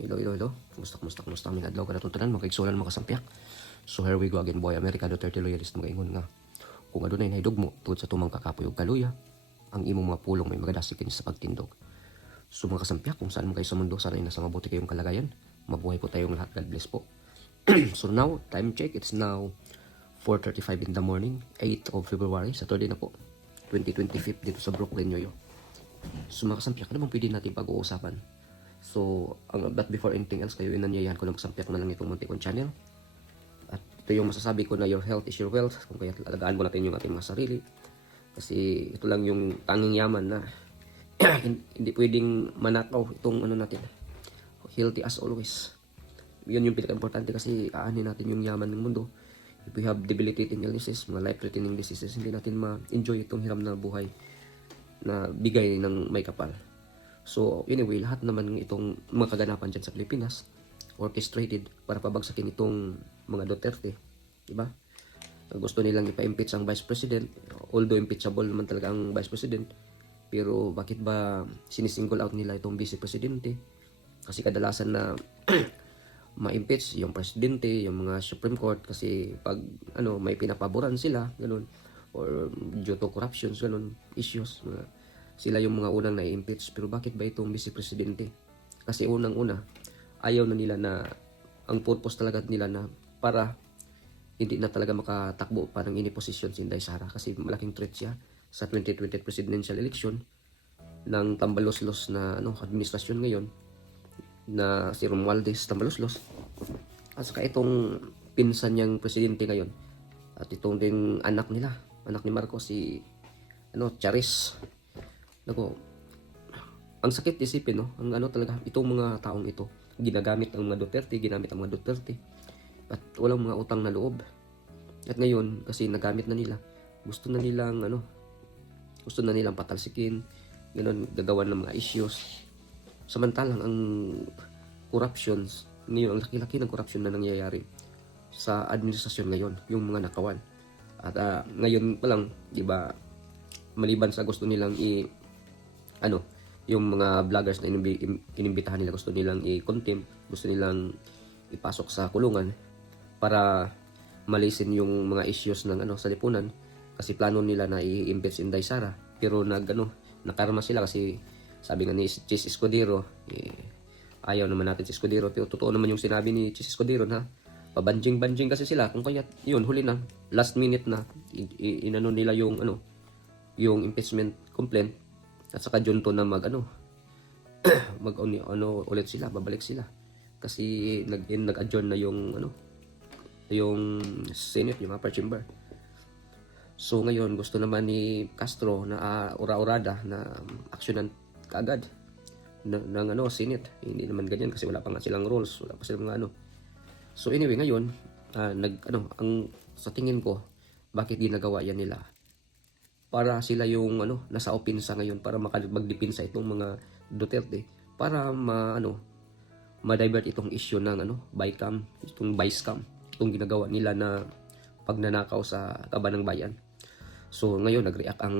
Hello. Kumusta aming adlaw kada tuntunan mga kaigsunan mga kasampyak. So here we go again, boy. America Duterte loyalist mga ingon nga. Kung adunay nahidugmo tungod sa tumang kakapoy ug kaluya, ang imong mga pulong may magadasi kini sa pagtindog. So mga kasampyak, kung saan man kayo sa mundo, sana nasa mabuti kayong kalagayan. Mabuhay po tayong lahat. God bless po. So now, time check. It's now 4:35 in the morning, 8th of February, Saturday na po. 2025 dito sa Brooklyn, New York. So mga kasampyak, ano bang pwede natin pag-uusapan? So, but before anything else, kayo inanyayahan ko na magsampyak na lang itong munti kong channel. At ito yung masasabi ko na your health is your wealth. Kung kaya alagaan mo natin yung ating mga sarili. Kasi ito lang yung tanging yaman na hindi pwedeng manakaw itong ano natin. Healthy as always. Yun yung pinaka-importante kasi aanin natin yung yaman ng mundo. If we have debilitating illnesses, mga life-threatening diseases, hindi natin ma-enjoy itong hiram na buhay na bigay ng may kapal. So anyway, lahat naman itong mga kaganapan dyan sa Pilipinas orchestrated para pabagsakin itong mga Duterte, diba? Gusto nilang ipa-impeach ang Vice President, although impeachable naman talaga ang Vice President, pero bakit ba sinisingle out nila itong Vice Presidente? Kasi kadalasan na ma-impeach yung Presidente, yung mga Supreme Court, kasi pag may pinapaboran sila, ganun, or due to corruptions, ganun, issues, sila yung mga unang na-impeach. Pero bakit ba itong Vice Presidente? Kasi unang-una, ayaw na nila na, ang purpose talaga nila na para hindi na talaga makatakbo pa ng any position si Inday Sara. Kasi malaking threat siya sa 2020 presidential election ng tambalos-los na administrasyon ngayon na si Romualdez Tambalos-los. At saka itong pinsan niyang presidente ngayon. At itong ding anak nila, anak ni Marcos, si Charis. Nako, ang sakit isipin, no? Ang talaga, itong mga taong ito, ginagamit ang mga Duterte, at walang mga utang na loob. At ngayon, kasi nagamit na nila, gusto na nilang patalsikin, ganoon, gagawan ng mga issues. Samantalang ang corruptions, ngayon, ang laki-laki ng corruption na nangyayari sa administrasyon ngayon, yung mga nakawan. At ngayon pa lang, di ba, maliban sa gusto nilang yung mga vloggers na inimbitahan nila, gusto nilang i-contempt, gusto nilang ipasok sa kulungan para malisin yung mga issues ng sa lipunan, kasi plano nila na i-impeach Inday Sara. Pero nakarma sila kasi sabi nga ni Chis Escudero, ayaw naman natin si Escudero, pero totoo naman yung sinabi ni Chis Escudero na pabanjing-banjing kasi sila, kung kaya yun, huli na, last minute na inano nila yung yung impeachment complaint. At saka junto na ulit sila, babalik sila. Kasi nag-adjourn na yung yung Senate, yung upper chamber. So ngayon gusto naman ni Castro na ura-urada na aksyonan kaagad ng Senate. Hindi naman ganyan kasi wala pa nga silang rules, wala pa silang mga So anyway, ngayon ang sa tingin ko, bakit ginagawa yan nila? Para sila yung nasa opinsa ngayon, para magdepensa itong mga Duterte, para ma-divert itong issue ng bycam, itong vice cam, itong ginagawa nila na pagnanakaw sa kaban ng bayan. So ngayon nag-react ang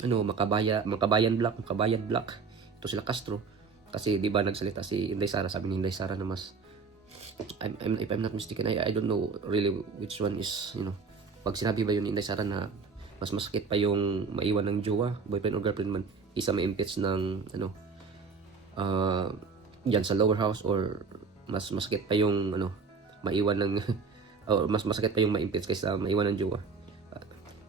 Makabayan Black. Ito sila Castro, kasi di ba nagsalita si Inday Sara, sabi ni Inday Sara na mas if I'm not mistaken, I don't know really which one is, pag sinabi ba yun ni Inday Sara na mas masakit pa yung maiwan ng jowa, boyfriend or girlfriend man, isa ma-impeach ng dyan sa lower house, or mas masakit pa yung maiwan ng or mas masakit pa yung ma-impeach kaysa maiwan ng jowa.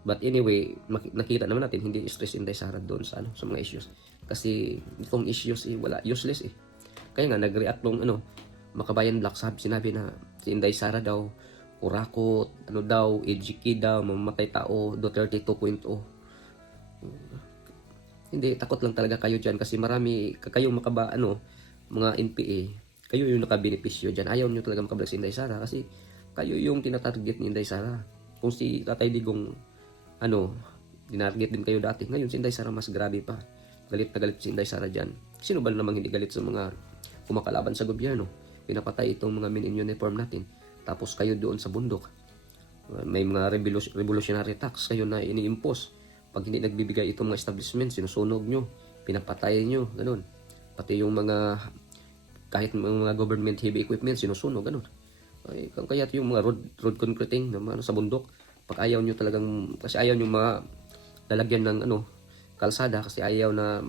But anyway, nakita naman natin hindi stress Inday Sara doon sa sa mga issues, kasi itong issues wala, useless Kaya nga nag-react nung Makabayan Black, sinabi na si Inday Sara daw kurakot, EGK daw, mamamatay tao, Duterte 2.0. Hindi, takot lang talaga kayo dyan, kasi marami kayong mga NPA, kayo yung nakabenepisyo dyan. Ayaw nyo talaga makabalik si Inday Sara, kasi kayo yung tinatarget ni Inday Sara. Kung si Tatay Digong tinarget din kayo dati, ngayon si Inday Sara mas grabe pa. Galit na galit si Inday Sara dyan. Sino ba namang hindi galit sa mga kumakalaban sa gobyerno? Pinapatay itong mga men in uniform natin. Tapos kayo doon sa bundok, may mga revolutionary tax kayo na ini-impose. Pag hindi nagbibigay itong mga establishment, sinusunog nyo, pinapatay nyo, ganun. Pati yung mga kahit mga government heavy equipment, sinusunog, ganun. Ay, kaya yung mga road concreting na sa bundok, pag ayaw nyo talagang, kasi ayaw nyo lalagyan ng kalsada, kasi ayaw na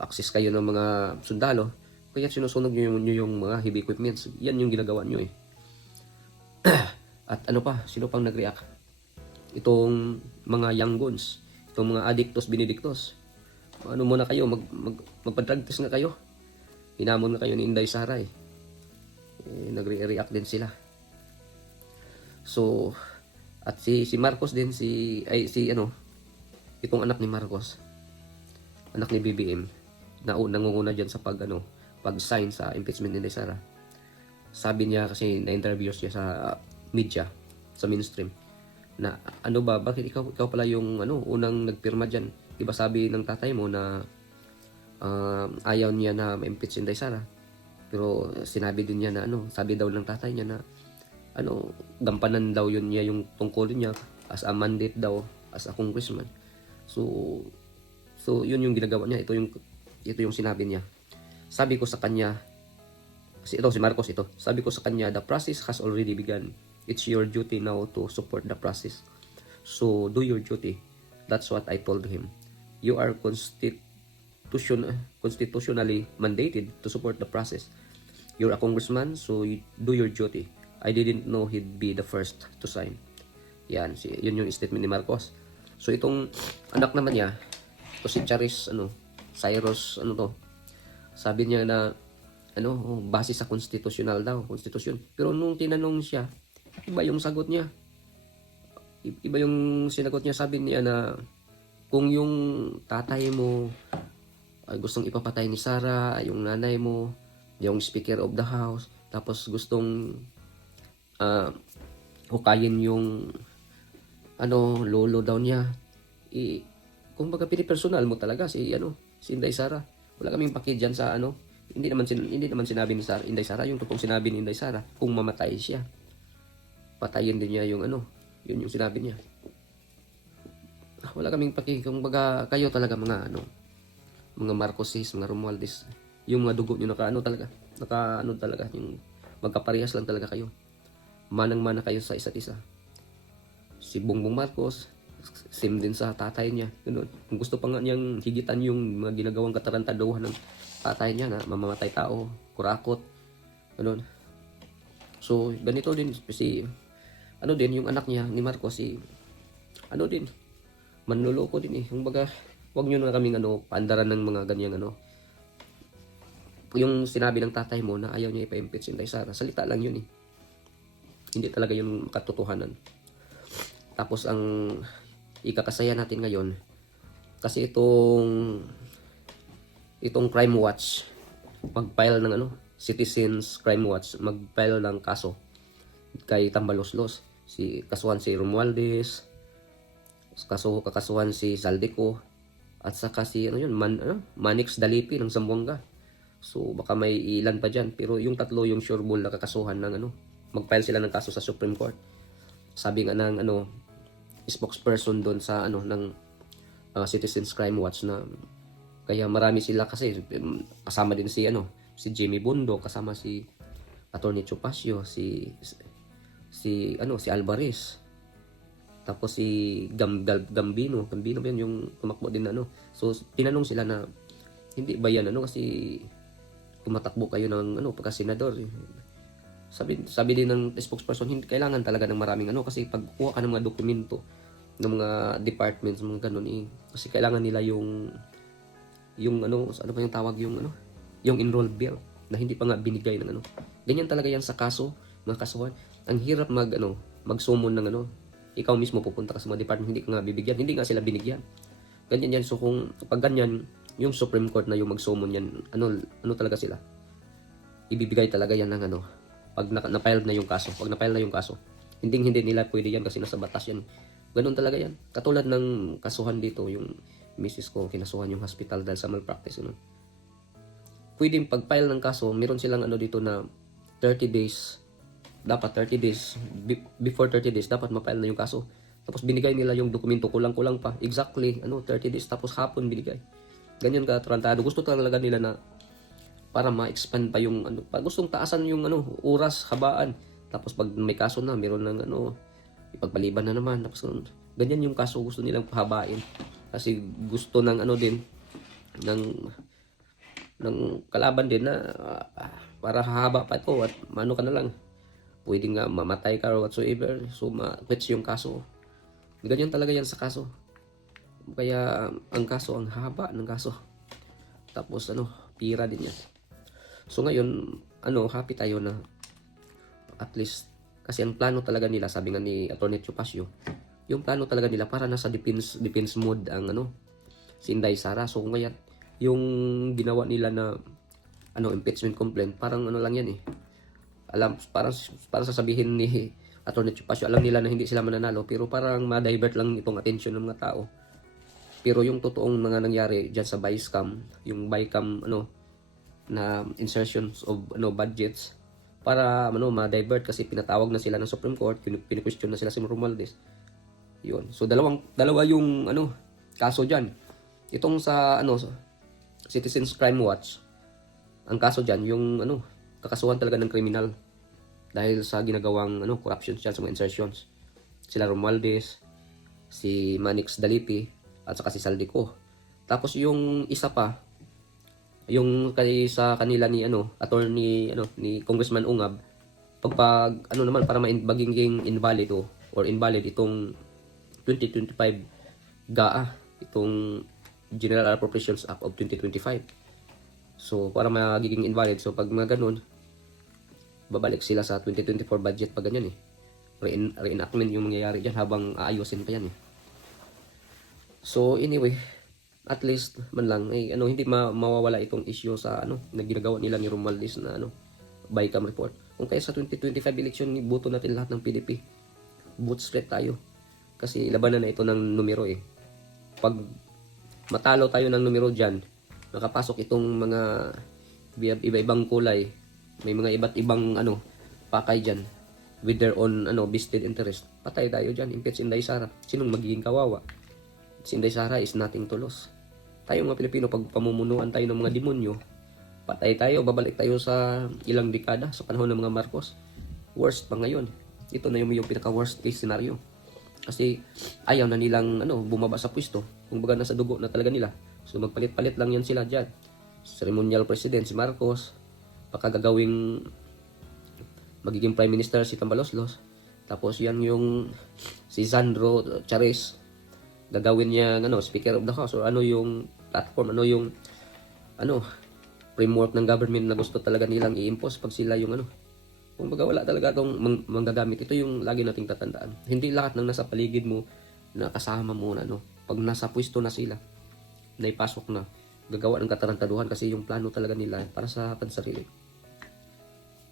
access kayo ng mga sundalo, kaya sinusunog nyo yung mga heavy equipments. Yan yung ginagawa nyo eh. At ano pa, sino pang nag-react? Itong mga young guns, itong mga addictos, benedictos. Ano muna kayo, magpa-drug test nga kayo. Hinamon na kayo ni Inday Sara eh. Nagre-react din sila. So, at si Marcos din, itong anak ni Marcos, anak ni BBM, nangunguna dyan sa pag-sign sa impeachment ni Inday Sara. Sabi niya, kasi na-interview siya sa media, sa mainstream, na bakit ikaw pala yung unang nagpirma dyan? Diba sabi ng tatay mo na ayaw niya na ma-impeach si Inday Sara? Pero sinabi din niya na sabi daw ng tatay niya na gampanan daw yun niya yung tungkulin niya as a mandate daw as a congressman. So yun yung ginagawa niya. Ito yung sinabi niya. Sabi ko sa kanya, kasi ito si Marcos ito. Sabi ko sa kanya, the process has already begun. It's your duty now to support the process. So do your duty. That's what I told him. You are constitutionally mandated to support the process. You're a congressman, so you do your duty. I didn't know he'd be the first to sign. Yan, yun yung statement ni Marcos. So itong anak naman niya, ito si Charis, Cyrus, sabi niya na, base sa constitutional daw, constitution. Pero nung tinanong siya, iba yung sagot niya. Iba yung sinagot niya, sabi niya na, kung yung tatay mo ay gustong ipapatay ni Sara, yung nanay mo, yung Speaker of the House, tapos gustong hukayin yung lolo daw niya, kung baga pinipersonal mo talaga si Inday Sara. Wala kaming paki dyan sa hindi naman sinabi ni Inday Sara yung totoong sinabi ni Inday Sara, kung mamatay siya, patayin din niya yung yun yung sinabi niya. Wala kaming paki, kung baga kayo talaga mga mga Marcoses, mga Romualdez, yung mga dugo nyo talaga, yung magkaparehas lang talaga kayo. Manang-mana kayo sa isa't isa. Si Bongbong Marcos, same din sa tatay niya. Ganun. Kung gusto pa nga niyang higitan yung mga ginagawang katarantaduhan ng tatay niya na mamamatay tao, kurakot, ganun. So, ganito din yung anak niya ni Marcos, din, manloloko din eh. Kung baga, huwag nyo na kaming paandaran ng mga ganyang yung sinabi ng tatay mo na ayaw niya ipa-impeach si Inday Sara, salita lang yun eh. Hindi talaga yung katotohanan. Tapos ang ikakasaya natin ngayon, kasi itong Crime Watch, mag-file ng Citizens Crime Watch, mag-file ng kaso kay Tambaloslos. Kasuhan si Romualdez, kakasuhan si Saldico, at saka si Manix Dalipi ng Zamboanga. So baka may ilan pa dyan, pero yung tatlo yung sure ball na kakasuhan ng mag-file sila ng kaso sa Supreme Court. Sabi nga ng spokesperson doon sa ng Citizens Crime Watch na kaya marami sila kasi kasama din si Jimmy Bondo, kasama si Attorney Chupacio, si Alvarez, tapos si Gambino ba yun, yung tumakbo din so tinanong sila na hindi ba yan kasi tumatakbo kayo ng pagka-senador. Sabi din ng spokesperson, hindi kailangan talaga ng maraming kasi pagkuha ka ng mga dokumento ng mga departments, mga ganun kasi kailangan nila yung ano ba yung tawag, yung enrolled bill na hindi pa nga binigay ng ganyan talaga yan sa kaso, mga kasuhan. Ang hirap mag-summon ng ikaw mismo pupunta ka sa mga department, hindi ka nga bibigyan, hindi nga sila binigyan. Ganyan yan. So kung pag ganyan, yung Supreme Court na yung mag-summon yan, talaga sila, ibibigay talaga yan ng pag na-file na yung kaso. Pag na-file na yung kaso, hindi nila pwede yan kasi nasa batas yan. Ganun talaga yan. Katulad ng kasuhan dito, yung misis ko, kinasuhan yung hospital dahil sa malpractice. Pwede pag-file ng kaso, meron silang dito na 30 days. Dapat 30 days, before 30 days, dapat ma-file na yung kaso. Tapos binigay nila yung dokumento, kulang-kulang pa. Exactly, 30 days, tapos hapon binigay. Ganyan ka tarantado. Gusto talaga nila na para ma-expand pa yung ano, pag gustong taasan yung ano, oras, habaan. Tapos pag may kaso na, meron ng ano, ipagpaliban na naman. Tapos ganyan yung kaso gusto nilang pahabain. Kasi gusto ng ano din, ng kalaban din na para hahaba pa ito at mano ka na lang. Pwede nga mamatay ka or whatsoever. So ma-quits yung kaso. Ganyan talaga yan sa kaso. Kaya ang kaso, ang haba ng kaso. Tapos ano, pira din yan. So ngayon, ano, happy tayo na at least, kasi ang plano talaga nila, sabi nga ni Atty. Chupacio, yung plano talaga nila para nasa defense mode ang ano, si Inday Sara. So ngayon, yung ginawa nila na ano, impeachment complaint, parang ano lang yan eh. Alam, parang sasabihin ni Atty. Chupacio, alam nila na hindi sila mananalo, pero parang ma-divert lang itong attention ng mga tao. Pero yung totoong mga nangyari diyan sa BICAM, yung BICAM ano na insertions of ano budgets para ano ma-divert kasi pinatawag na sila ng Supreme Court, pini-question na sila si Romualdez. Yun. So dalawa yung ano kaso diyan. Itong sa ano Citizens Crime Watch, ang kaso diyan yung ano kakasuhan talaga ng kriminal dahil sa ginagawang ano corruption diyan sa mga insertions. Sila Romualdez, si Manix Dalipi at saka si Saldico. Tapos yung isa pa, yung kay sa kanila ni ano, attorney ano ni Congressman Ungab, pag ano naman para maging invalid or invalid itong 2025 GAA, itong General Appropriations Act of 2025. So para magiging invalid, so pag mga ganun, babalik sila sa 2024 budget pag ganyan eh. Reenactment yung mangyayari diyan habang aayusin pa yan eh. So anyway, at least man lang ano hindi mawawala itong issue sa ano na ginagawa nila ni Romualdez na ano BICAM report. Kung kaya sa 2025 election, boto natin lahat ng PDP. Vote straight tayo. Kasi labanan na ito ng numero eh. Pag matalo tayo ng numero diyan, nakapasok itong mga iba-ibang kulay, may mga iba't ibang ano pakay diyan with their own ano vested interest. Patay tayo diyan, impeach Inday Sara. Sinong magiging kawawa? Si Inday Sara is nothing to lose. Tayo mga Pilipino, pag pamumunuan tayo ng mga demonyo, patay tayo, babalik tayo sa ilang dekada, sa panahon ng mga Marcos. Worst pa ngayon. Ito na yung pinaka-worst case scenario. Kasi ayaw na nilang ano, bumaba sa pwesto. Kung baga nasa dugo na talaga nila. So magpalit-palit lang yan sila dyan. Ceremonial President si Marcos, pakagagawing magiging Prime Minister si Tambaloslos. Tapos yan yung si Sandro Charis, gagawin niya ano, Speaker of the House or ano yung platform, ano yung ano framework ng government na gusto talaga nilang i-impose pag sila yung ano. Kung baga wala talaga itong manggagamit. Ito yung lagi nating tatandaan. Hindi lahat ng nasa paligid mo na kasama mo na ano, pag nasa pwesto na sila, naipasok na, gagawa ng katarantaduhan kasi yung plano talaga nila para sa pansarili.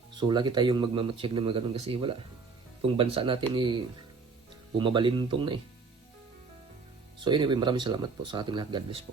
So lagi tayong magmamatsig na mga ganun kasi wala. Itong bansa natin eh bumabalintong na eh. So anyway, maraming salamat po sa ating lahat. God bless po.